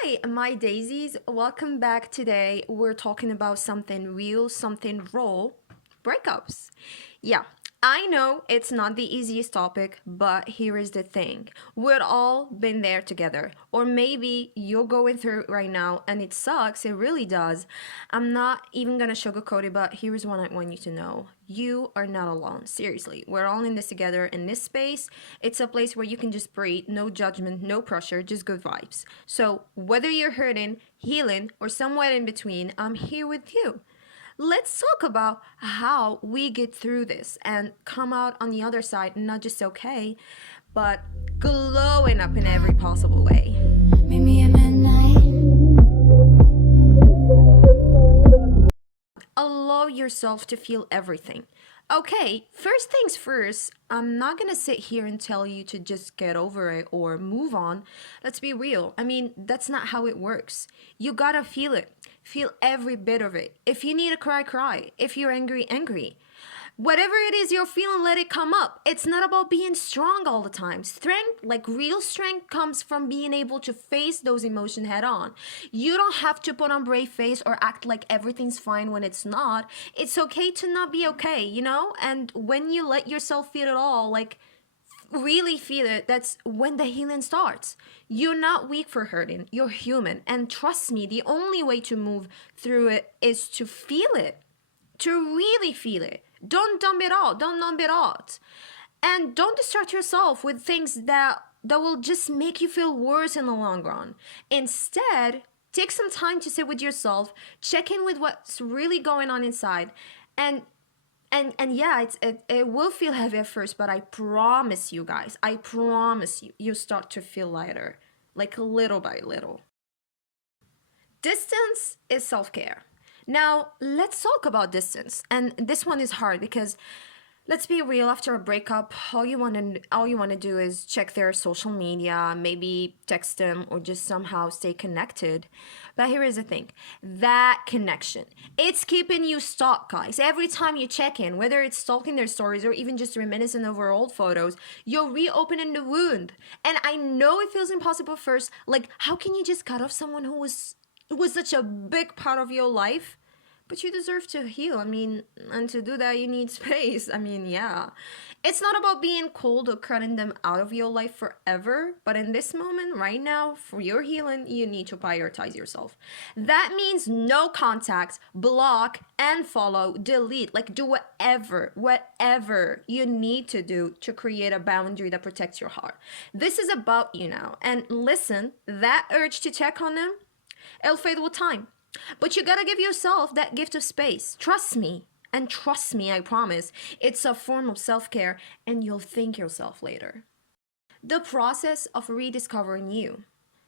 Hi, my daisies. Welcome back. Today we're talking about something real, something raw, breakups. Yeah, I know it's not the easiest topic, but here is the thing. We've all been there together. Or maybe you're going through it right now and it sucks. It really does. I'm not even gonna sugarcoat it, but here's what I want you to know. You are not alone. Seriously. We're all in this together in this space. It's a place where you can just breathe, no judgment, no pressure, just good vibes. So, whether you're hurting, healing, or somewhere in between, I'm here with you. Let's talk about how we get through this and come out on the other side not just okay, but glowing up in every possible way. Meet me at midnight. Allow yourself to feel everything. Okay, first things first, I'm not gonna sit here and tell you to just get over it or move on. Let's be real. I mean, that's not how it works. You gotta feel it. Feel every bit of it. If you need to cry, cry. If you're angry, angry. Whatever it is you're feeling, let it come up. It's not about being strong all the time. Strength, like real strength, comes from being able to face those emotions head on. You don't have to put on brave face or act like everything's fine when it's not. It's okay to not be okay, you know? And when you let yourself feel it all, like really feel it, that's when the healing starts. You're not weak for hurting, you're human. And trust me, the only way to move through it is to feel it, to really feel it. Don't dump it out. Don't numb it out. And don't distract yourself with things that will just make you feel worse in the long run. Instead, take some time to sit with yourself, check in with what's really going on inside, and and yeah, it will feel heavy at first, but I promise you guys, I promise you, you start to feel lighter, like little by little. Distance is self care. Now, let's talk about distance. And this one is hard because let's be real, after a breakup, all you want to do is check their social media, maybe text them or just somehow stay connected. But here is the thing. That connection, it's keeping you stuck, guys. Every time you check in, whether it's stalking their stories or even just reminiscing over old photos, you're reopening the wound. And I know it feels impossible first. Like, how can you just cut off someone who was such a big part of your life? But you deserve to heal. I mean, and to do that, you need space. I mean, yeah. It's not about being cold or cutting them out of your life forever, but in this moment, right now, for your healing, you need to prioritize yourself. That means no contacts, block, and follow, delete. Like, do whatever you need to do to create a boundary that protects your heart. This is about you now. And listen, that urge to check on them, it'll fade with time. But you gotta give yourself that gift of space. Trust me. And trust me, I promise, it's a form of self care and you'll thank yourself later. The process of rediscovering you.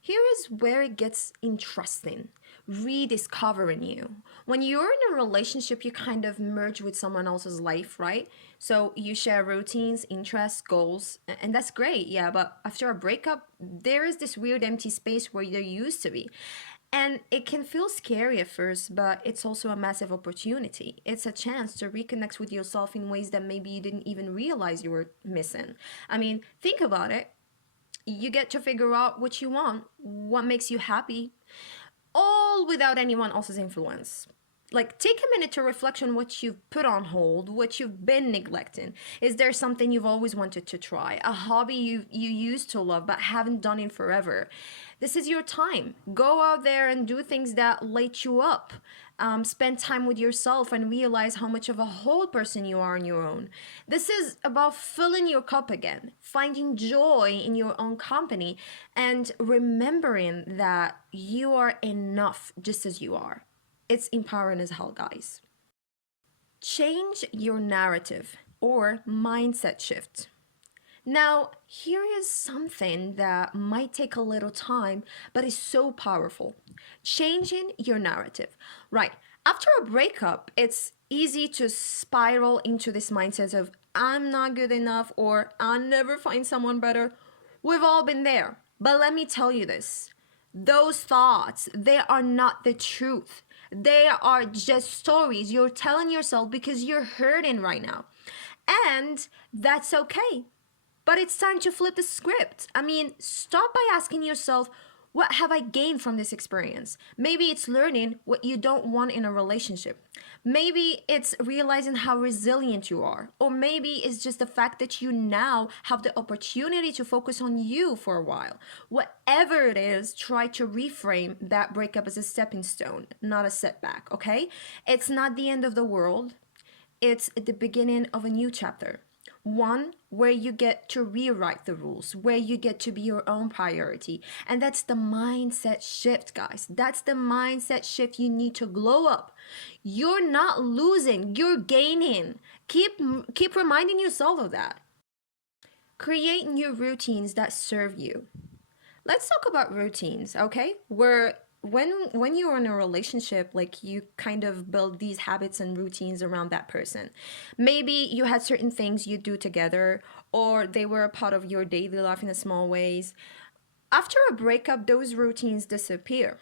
Here is where it gets interesting. Rediscovering you. When you're in a relationship, you kind of merge with someone else's life, right? So you share routines, interests, goals, and that's great, yeah. But after a breakup, there is this weird empty space where there used to be. And it can feel scary at first, but it's also a massive opportunity. It's a chance to reconnect with yourself in ways that maybe you didn't even realize you were missing. I mean, think about it. You get to figure out what you want, what makes you happy, all without anyone else's influence. Like, take a minute to reflect on what you've put on hold, what you've been neglecting. Is there something you've always wanted to try, a hobby you used to love but haven't done in forever? This is your time. Go out there and do things that light you up. Spend time with yourself and realize how much of a whole person you are on your own. This is about filling your cup again, finding joy in your own company, and remembering that you are enough just as you are. It's empowering as hell, guys. Change your narrative or mindset shift. Now, here is something that might take a little time, but is so powerful. Changing your narrative. Right. After a breakup, it's easy to spiral into this mindset of, I'm not good enough or I'll never find someone better. We've all been there. But let me tell you this, those thoughts, they are not the truth. They are just stories you're telling yourself because you're hurting right now. And that's okay. But it's time to flip the script. I mean, start by asking yourself, What have I gained from this experience? Maybe it's learning what you don't want in a relationship. Maybe it's realizing how resilient you are. Or maybe it's just the fact that you now have the opportunity to focus on you for a while. Whatever it is, try to reframe that breakup as a stepping stone, not a setback, okay? It's not the end of the world. It's the beginning of a new chapter. One where you get to rewrite the rules, where you get to be your own priority. And that's the mindset shift, guys. That's the mindset shift you need to glow up. You're not losing, you're gaining. Keep reminding yourself of that. Create new routines that serve you. Let's talk about routines, okay? Where when you're in a relationship, like you kind of build these habits and routines around that person. Maybe you had certain things you do together, or they were a part of your daily life in a small ways. After a breakup, those routines disappear.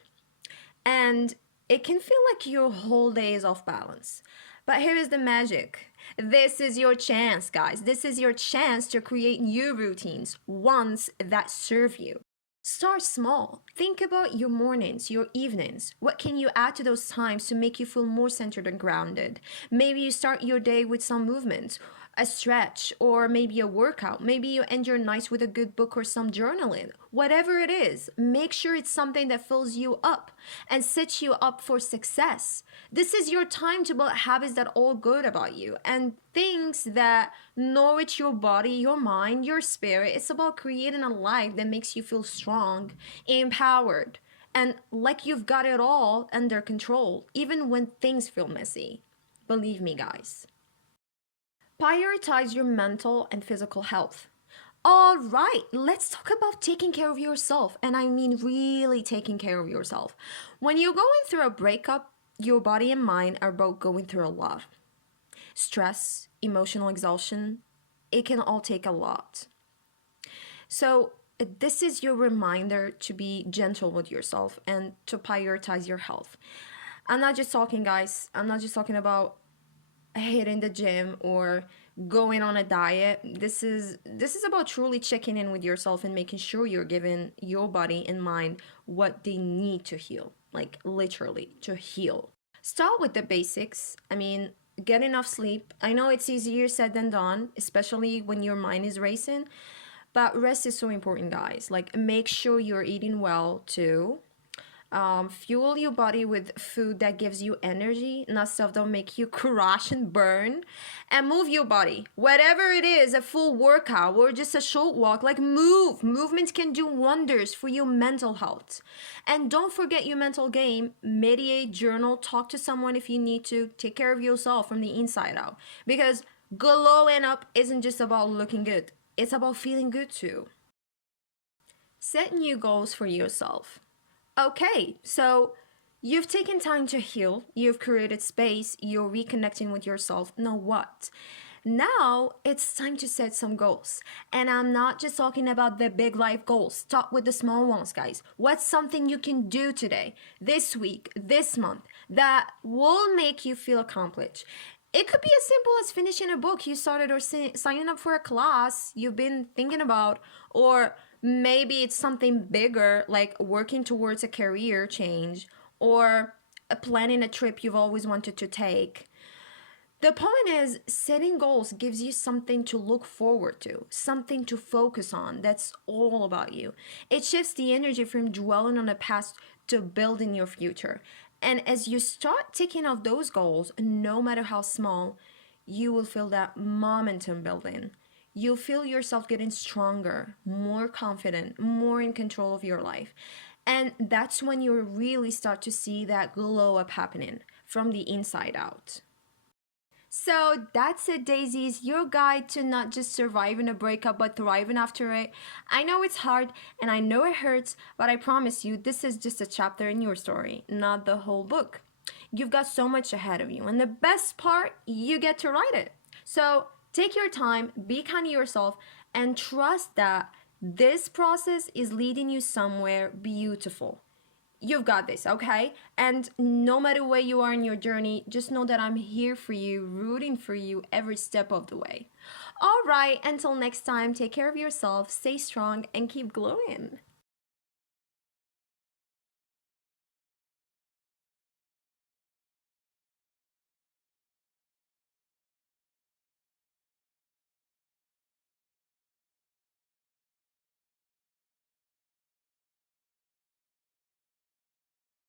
And it can feel like your whole day is off balance. But here is the magic. This is your chance, guys. This is your chance to create new routines, ones that serve you. Start small. Think about your mornings, your evenings. What can you add to those times to make you feel more centered and grounded? Maybe you start your day with some movement, a stretch, or maybe a workout. Maybe you end your nights with a good book or some journaling. Whatever it is, make sure it's something that fills you up and sets you up for success. This is your time to build habits that all good about you and things that nourish your body, your mind, your spirit. It's about creating a life that makes you feel strong, empowered, and like you've got it all under control, even when things feel messy. Believe me, guys. Prioritize your mental and physical health. All right, let's talk about taking care of yourself. And I mean, really taking care of yourself. When you're going through a breakup, your body and mind are both going through a lot. Stress, emotional exhaustion, it can all take a lot. So, this is your reminder to be gentle with yourself and to prioritize your health. I'm not just talking, guys, I'm not just talking about hitting the gym or going on a diet. This is about truly checking in with yourself and making sure you're giving your body and mind what they need to heal, like literally to heal. Start with the basics. I mean, get enough sleep. I know it's easier said than done, especially when your mind is racing, but rest is so important, guys. Like, make sure you're eating well too. Fuel your body with food that gives you energy, not stuff that'll make you crash and burn. And move your body. Whatever it is, a full workout or just a short walk, like move. Movement can do wonders for your mental health. And don't forget your mental game. Meditate, journal, talk to someone if you need to. Take care of yourself from the inside out. Because glowing up isn't just about looking good, it's about feeling good too. Set new goals for yourself. Okay, so you've taken time to heal, you've created space, you're reconnecting with yourself. Now what? Now it's time to set some goals. And I'm not just talking about the big life goals. Start with the small ones, guys. What's something you can do today, this week, this month that will make you feel accomplished? It could be as simple as finishing a book you started or signing up for a class you've been thinking about, or maybe it's something bigger like working towards a career change or planning a trip you've always wanted to take. The point is, setting goals gives you something to look forward to, something to focus on. That's all about you. It shifts the energy from dwelling on the past to building your future. And as you start ticking off those goals, no matter how small, you will feel that momentum building. You'll feel yourself getting stronger, more confident, more in control of your life. And that's when you really start to see that glow up happening from the inside out. So that's it, Daisies, your guide to not just surviving a breakup but thriving after it. I know it's hard and I know it hurts, but I promise you, this is just a chapter in your story, not the whole book. You've got so much ahead of you, and the best part, you get to write it. So take your time, be kind to yourself, and trust that this process is leading you somewhere beautiful. You've got this, okay? And no matter where you are in your journey, just know that I'm here for you, rooting for you every step of the way. All right, until next time, take care of yourself, stay strong, and keep glowing.